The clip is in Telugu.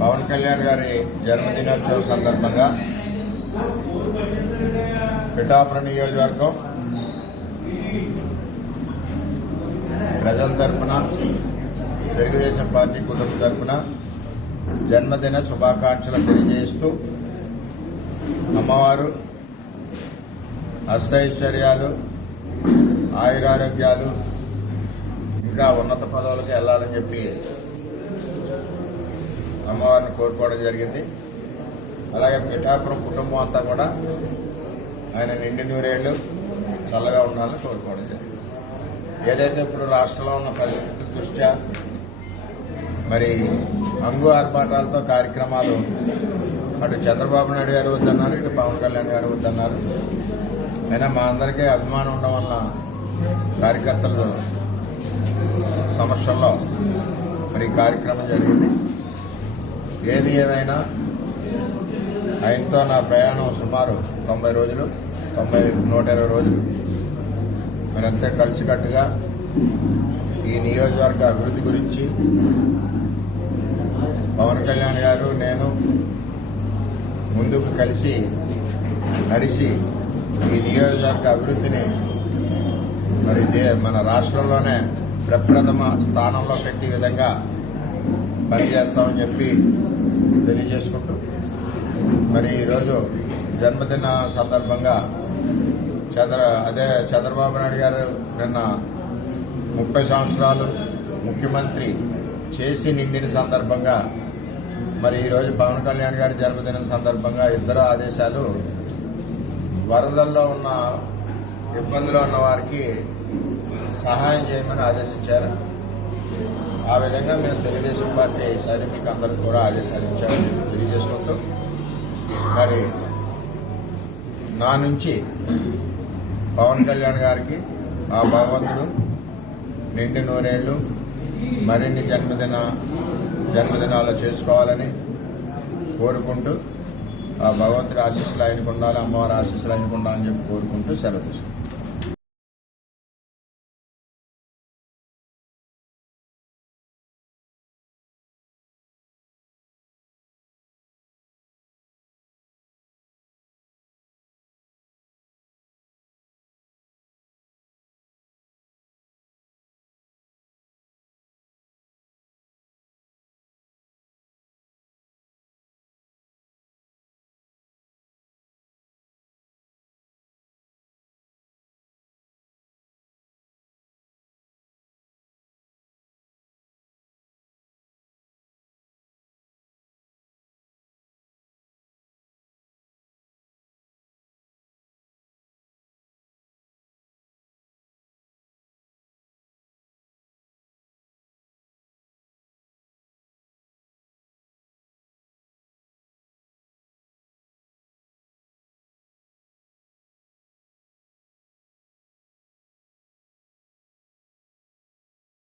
పవన్ కళ్యాణ్ గారి జన్మదినోత్సవం సందర్భంగా పిఠాపురం నియోజకవర్గం ప్రజల తరపున తెలుగుదేశం పార్టీ కుటుంబం తరపున జన్మదిన శుభాకాంక్షలు తెలియజేస్తూ అమ్మవారు అష్టైశ్వర్యాలు ఆయురారోగ్యాలు ఇంకా ఉన్నత పదవులకు వెళ్లాలని చెప్పి అమ్మవారిని కోరుకోవడం జరిగింది. అలాగే పిఠాపురం కుటుంబం అంతా కూడా ఆయన నిండి నూరేళ్లు చల్లగా ఉండాలని కోరుకోవడం జరిగింది. ఏదైతే ఇప్పుడు రాష్ట్రంలో ఉన్న పరిస్థితుల దృష్ట్యా మరి అంగు ఆర్భాటాలతో కార్యక్రమాలు అటు చంద్రబాబు నాయుడు గారు వద్దన్నారు, ఇటు పవన్ కళ్యాణ్ గారు వద్దన్నారు. అయినా మా అందరికీ అభిమానం ఉండడం వల్ల కార్యకర్తల సమక్షంలో మరి కార్యక్రమం జరిగింది. ఏది ఏమైనా ఆయనతో నా ప్రయాణం సుమారు 90 రోజులు 120 రోజులు మరంతా కలిసికట్టుగా ఈ నియోజకవర్గ అభివృద్ధి గురించి పవన్ కళ్యాణ్ గారు నేను ముందుకు కలిసి నడిచి ఈ నియోజకవర్గ అభివృద్ధిని మరి మన రాష్ట్రంలోనే ప్రప్రథమ స్థానంలో పెట్టే విధంగా పనిచేస్తామని చెప్పి తెలియజేసుకుంటూ మరి ఈరోజు జన్మదిన సందర్భంగా చంద్రబాబు నాయుడు గారు నిన్న 30 సంవత్సరాలు ముఖ్యమంత్రి చేసి నిండిన సందర్భంగా మరి ఈరోజు పవన్ కళ్యాణ్ గారి జన్మదినం సందర్భంగా ఇద్దరు ఆదేశాలు వరదల్లో ఉన్న ఇబ్బందులో ఉన్న వారికి సహాయం చేయమని ఆదేశించారు. ఆ విధంగా మేము తెలుగుదేశం పార్టీ సైనికులకు అందరికీ కూడా ఆదేశాలు ఇచ్చామని తెలియజేసుకుంటూ మరి నా నుంచి పవన్ కళ్యాణ్ గారికి ఆ భగవంతుడు నిండి నూరేళ్లు మరిన్ని జన్మదినాలు చేసుకోవాలని కోరుకుంటూ ఆ భగవంతుడి ఆశీస్సులు ఆయనకు ఉండాలి, అమ్మవారి ఆశీస్సులు ఆయనకు ఉండాలని చెప్పి కోరుకుంటూ సెలవు తీసుకుంటాం.